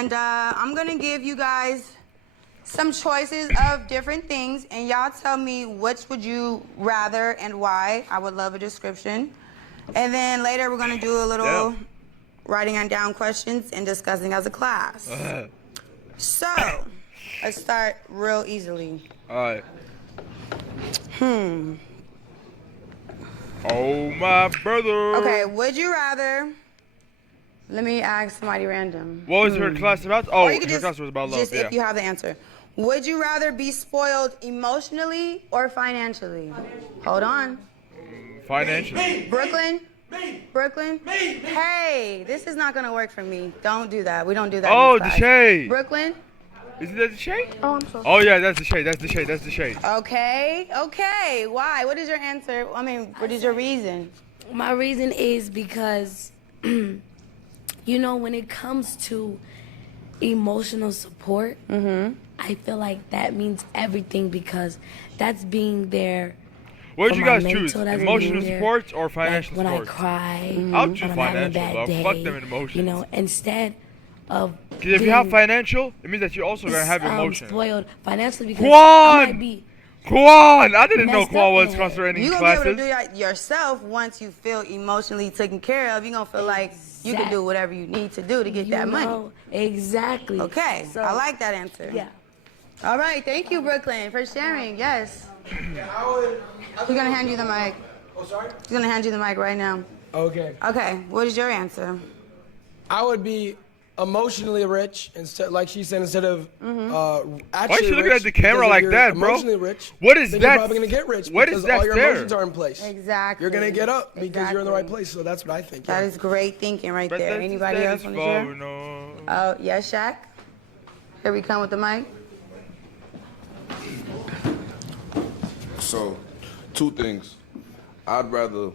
And I'm going to give you guys some choices of different things, and y'all tell me which would you rather and why. I would love a description. And then later we're going to do a little writing on down questions and discussing as a class. So, let's start real easily. All right. Oh, my brother. Okay, would you rather... Let me ask somebody random. What was her class about? Oh, her just, class was about love, just if you have the answer. Would you rather be spoiled emotionally or financially? Hold on. Financially. Brooklyn? Brooklyn? Hey, this is not going to work for me. Don't do that. We don't do that. Oh, Deshae. Brooklyn? Isn't that Deshae? Oh, I'm so sorry. Oh, yeah, that's Deshae. That's Deshae. Okay. Why? What is your answer? I mean, what is your reason? My reason is because, you know, when it comes to emotional support, I feel like that means everything because that's being there. What did you guys choose? Emotional support or financial support? When support? I cry, I'll choose when I'm having a financial, bad day, Fuck them in emotions. You know, instead of because if you have financial, it means that you're also gonna have emotion. Spoiled financially because I might be. Quan! I didn't know Quan was concentrating in classes. You're going to be able to do it yourself once you feel emotionally taken care of. You're going to feel like you can do whatever you need to do to get that money. Exactly. Okay, so, I like that answer. Yeah. All right, thank you, Brooklyn, for sharing. Yes. He's going to hand you the mic. Oh, sorry? He's going to hand you the mic right now. Okay. Okay, what is your answer? I would be emotionally rich instead, like she said, instead of actually Why are you looking at the camera like that, bro? Emotionally rich. What is then that? You're probably gonna get rich what because is that all your there? emotions are in place. Exactly. You're gonna get up because you're in the right place. So that's what I think. That is great thinking right there. Anybody else want to share? No. Oh, yes, Shaq. Here we come with the mic. So, two things. I'd rather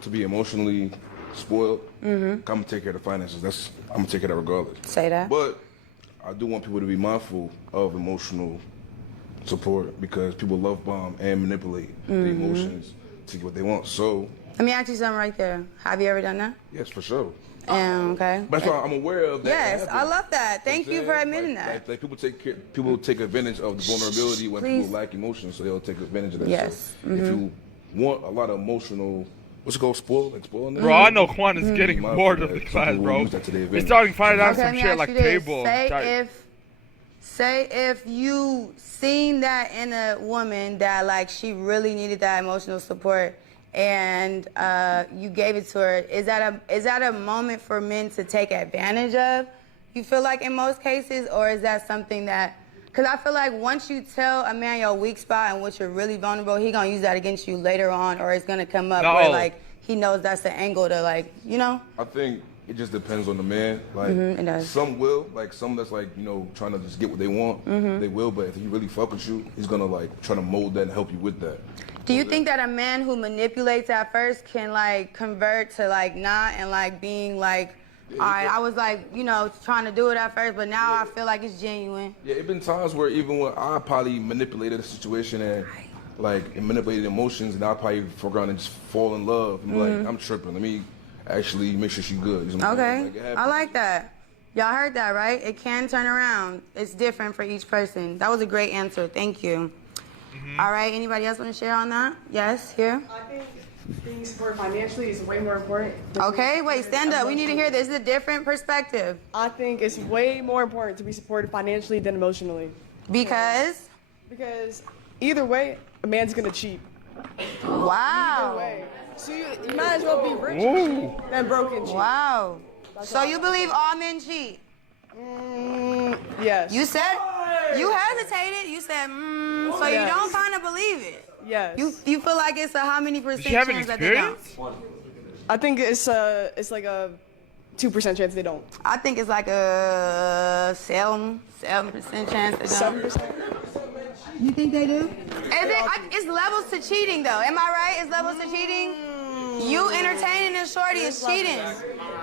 to be emotionally spoiled. I'm gonna take care of the finances. I'm gonna take care of that regardless. Say that. But I do want people to be mindful of emotional support because people love bomb and manipulate the emotions to get what they want. So let me ask you something right there. Have you ever done that? yes, for sure. Okay. That's why I'm aware of that. Yes, I love that. Thank you for admitting that. Like people take advantage of the vulnerability when people lack emotion, so they'll take advantage of that. Yes. So if you want a lot of emotional, what's it called, spoiling? Bro, I know Quan is getting bored of the class, bro. We're starting finding out some shit like table. Say if you seen that in a woman that like she really needed that emotional support and you gave it to her, is that a moment for men to take advantage of? You feel like in most cases, or is that something that? Because I feel like once you tell a man your weak spot and what you're really vulnerable, he gonna use that against you later on, or it's gonna come up where like he knows that's the angle to like, you know. I think it just depends on the man. Like it does. some will, like some that's like trying to just get what they want, they will. But if he really fuck with you, he's gonna like try to mold that and help you with that. Do you think that a man who manipulates at first can like convert to like not and like being like, all right, I was like, trying to do it at first, but now I feel like it's genuine. Yeah, it's been times where even when I probably manipulated a situation and like manipulated emotions, and I probably forgot and just fall in love. And like, I'm tripping. Let me actually make sure she's good. You know what I'm saying? Okay, I like that. Y'all heard that, right? It can turn around. It's different for each person. That was a great answer. Thank you. All right, anybody else want to share on that? Yes, here. I think being supported financially is way more important. Okay, wait, stand up. We need to hear this. This is a different perspective. I think it's way more important to be supported financially than emotionally. Because? Because either way, a man's gonna cheat. Wow. Either way. So you might as well be rich and cheat than broke and cheat. Wow. So you believe all men cheat? Yes. You said, you hesitated. You said, so you don't kind of believe it. Yes. You feel like it's a how many percent chance that they don't? I think it's like a 2% chance they don't. I think it's like a 7% chance they don't. 7%. You think they do? It's levels to cheating, though. Am I right? It's levels to cheating? You entertaining a shorty is cheating.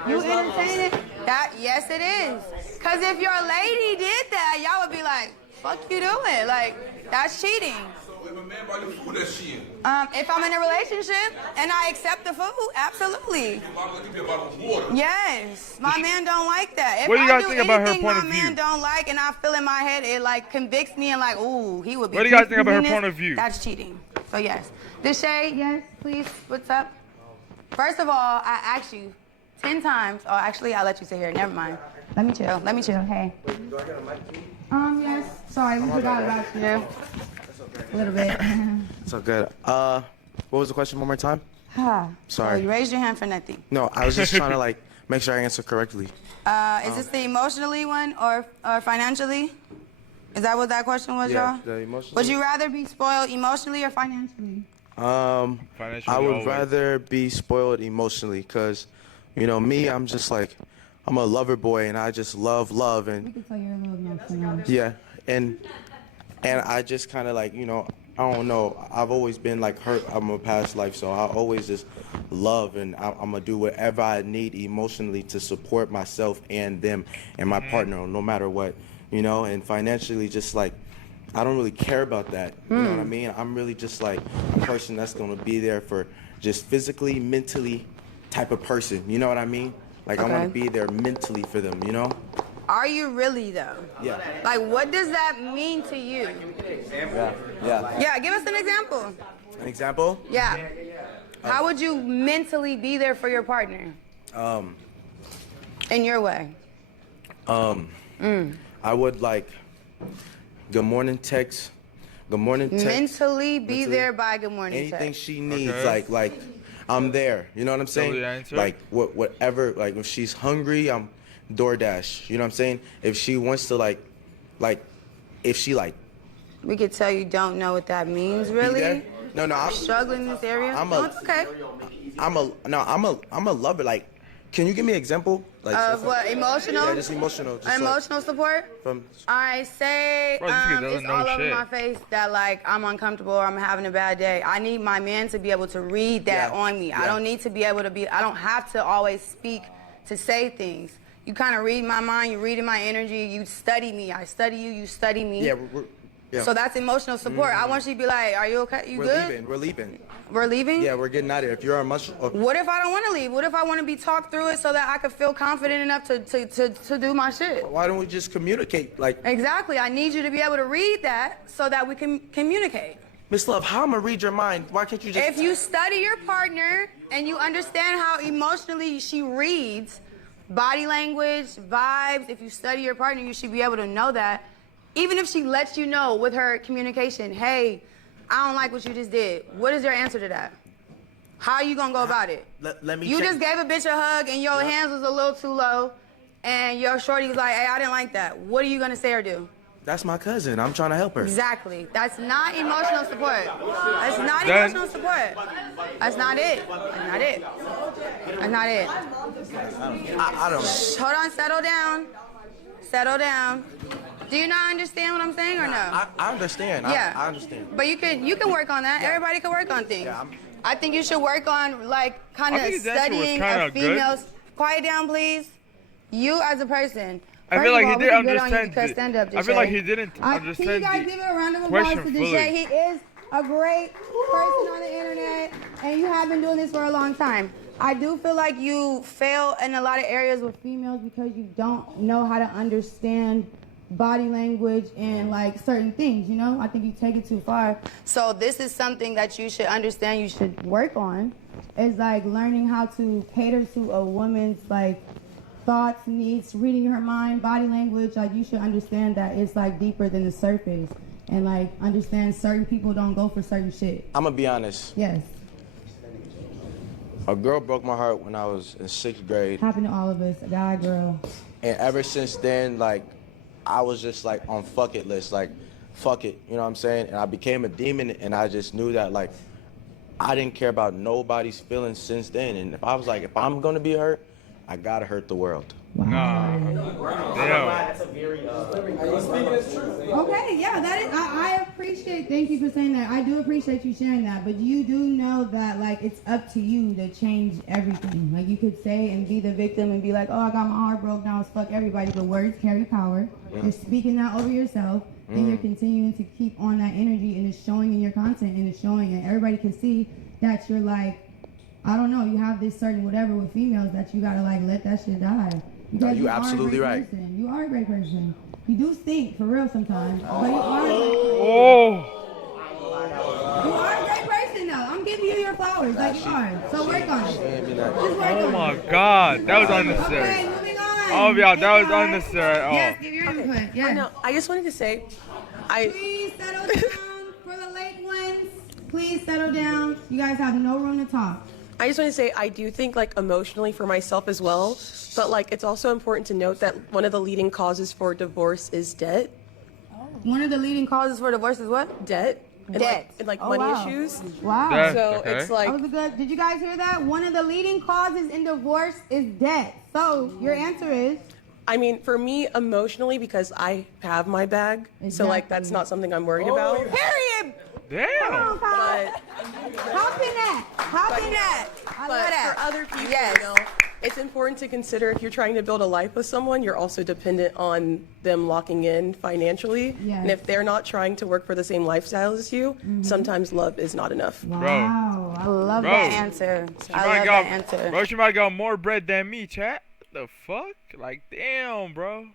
You entertaining that? Yes, it is. Because if your lady did that, y'all would be like, fuck you doing? Like, that's cheating. if a man buy you food, that's cheating. If I'm in a relationship and I accept the food, absolutely. Yes, my man don't like that. If What do you I guys do think about her anything point my of man view? don't like and I feel in my head, it like convicts me and like, ooh, he would be. What do you guys think about her doing point this, of view? That's cheating. So yes. Deshae, yes, please. What's up? First of all, I asked you 10 times. Oh, actually, I'll let you sit here. Never mind. Let me chill. Let me chill. Hey. Wait, do I get a mic too? Yes. Sorry, we forgot about you. A little bit. It's all good. What was the question one more time? Sorry. So you raised your hand for nothing. No, I was just trying to like make sure I answer correctly. Is this the emotionally one or financially? Is that what that question was, Yeah, y'all? the emotionally. Would you rather be spoiled emotionally or financially? Financially, I would always. rather be spoiled emotionally, cause, you know, me, I'm just like, I'm a lover boy, and I just love and can tell you're a little emotional. yeah, and I just kind of like, you know, I don't know. I've always been like hurt. I'm a past life, so I always just love, and I'm gonna do whatever I need emotionally to support myself and them and my partner, no matter what, you know. And financially, just like, I don't really care about that. You know what I mean? I'm really just like a person that's gonna be there for just physically, mentally, type of person. You know what I mean? Like I want to be there mentally for them. You know? Are you really though? Yeah. Like, what does that mean to you? Yeah. Yeah. Yeah, give us an example. An example? Yeah. How would you mentally be there for your partner? In your way. I would like, good morning text, good morning text. Mentally be Mentally. there by good morning Anything text. she needs, Okay. like I'm there. You know what I'm saying? Totally answer. Like whatever. Like if she's hungry, I'm DoorDash. You know what I'm saying? If she wants to like, if she like. We could tell you don't know what that means, be really. there. No, I'm Struggling in this area. No, it's okay. I'm a lover. Like, can you give me an example? Like Of what? Emotional? Yeah, just emotional. Just like, Emotional support? from. I say Bro, this kid doesn't it's know all over shit. my face that like I'm uncomfortable or I'm having a bad day. I need my man to be able to read that Yeah. on me. I Yeah. don't need to be able to be, I don't have to always speak to say things. You kind of read my mind, you read my energy, you study me. I study you, you study me. Yeah, yeah. So that's emotional support. I want you to be like, are you okay? You good? We're leaving. We're leaving? Yeah, we're getting out of here. If you're emotional. What if I don't want to leave? What if I want to be talked through it so that I could feel confident enough to do my shit? Why don't we just communicate? Like, Exactly. I need you to be able to read that so that we can communicate. Miss Love, how am I read your mind? Why can't you just? If you study your partner and you understand how emotionally she reads, body language, vibes, if you study your partner, you should be able to know that. Even if she lets you know with her communication, hey, I don't like what you just did. What is your answer to that? How are you gonna go about it? Let me. You check. just gave a bitch a hug and your hands was a little too low, and your shorty was like, hey, I didn't like that. What are you gonna say or do? That's my cousin. I'm trying to help her. Exactly. That's not emotional support. That's not Then- emotional support. That's not it. That's not it. That's not it. I don't. Hold on, settle down. Settle down. Do you not understand what I'm saying or no? I understand. Yeah. I understand. But you can work on that. Everybody can work on things. Yeah, I think you should work on like kind I of think his answer was studying kinda a female's. Quiet down, please. You as a person. I First feel like of he all, we did can get on you understand. because stand up, I feel like Deshae. he didn't Can you understand guys the give a round of applause question to fully. Deshae? He is a great person on the internet, and you have been doing this for a long time. I do feel like you fail in a lot of areas with females because you don't know how to understand body language and like certain things, you know? I think you take it too far. So this is something that you should understand, you should work on, is like learning how to cater to a woman's like thoughts, needs, reading her mind, body language. Like you should understand that it's like deeper than the surface, and like understand certain people don't go for certain shit. I'm gonna be honest. Yes, A girl broke my heart when I was in 6th grade, happened to all of us, guy, girl. and ever since then, like, I was just like on fuck it list, like, fuck it, you know what I'm saying? And I became a demon, and I just knew that like, I didn't care about nobody's feelings since then. And if I was like, if I'm gonna be hurt, I gotta hurt the world. Nah. Damn. Okay, yeah, that is. I appreciate. Thank you for saying that. I do appreciate you sharing that. But you do know that, like, it's up to you to change everything. Like, you could say and be the victim and be like, oh, I got my heart broke now. It's fuck everybody. But words carry power. You're speaking that over yourself, and you're continuing to keep on that energy, and it's showing in your content, and it's showing, and everybody can see that you're like, I don't know, you have this certain whatever with females that you gotta like let that shit die. Because you absolutely are a great right. person. You are a great person. You do stink for real sometimes, but you are. Oh. You are a great person though. I'm giving you your flowers, like you are. So work on it. Just work Oh on my it. God, that was unnecessary. Okay, moving on. Oh yeah, that was Hey, unnecessary. Oh. Yes, give your input. Yes. No, I just wanted to say, Please settle down for the late ones. Please settle down. You guys have no room to talk. I just want to say I do think like emotionally for myself as well, but like it's also important to note that one of the leading causes for divorce is debt. One of the leading causes for divorce is what? Debt. And Debt. Like Oh, money wow. issues. Wow. Debt. So Okay. it's like That was a good. Did you guys hear that? One of the leading causes in divorce is debt. So your answer is I mean, for me, emotionally, because I have my bag, so like that's Exactly. not something I'm worried about. period. Damn. Come on, Kyle. But, Hop in that. Hop in that. I love but that. for other people, Yes. you know, it's important to consider if you're trying to build a life with someone, you're also dependent on them locking in financially. Yes. And if they're not trying to work for the same lifestyle as you, sometimes love is not enough. Wow, I love Bro. that answer. She I might love got, that answer. bro, she might got more bread than me, chat. The fuck? Like, damn, bro.